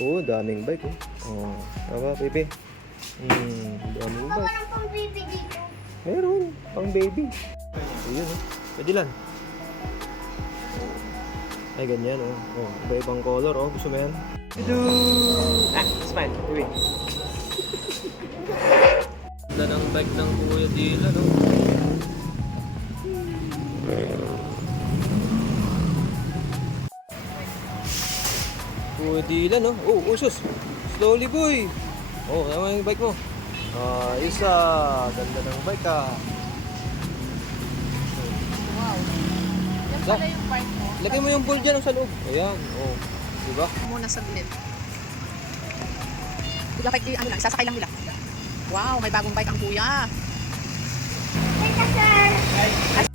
Oh, daming bike oh. Oh, tama, baby. Daming bike. Walang pang baby dito. Meron, pang baby. Ayun oh. Pwede lang. Ay, ganyan oh. Oh, iba-ibang color oh. Gusto mo yan? It's fine. Baby. Ganda ng bike ng Kuya Dylan oh. Kuya Dylan oh. Oh, usos. Slowly boy. Oh, tama yung bike mo. Isa. Ganda ng bike ah. Wow. Yan pala yung part mo. Lagay mo yung ball dyan sa loob. Ayan. Oh. Diba? Muna saglit. Bigla kay ano lang, isasakay lang nila. Wow, may bagong bike ang kuya. Teka, sir.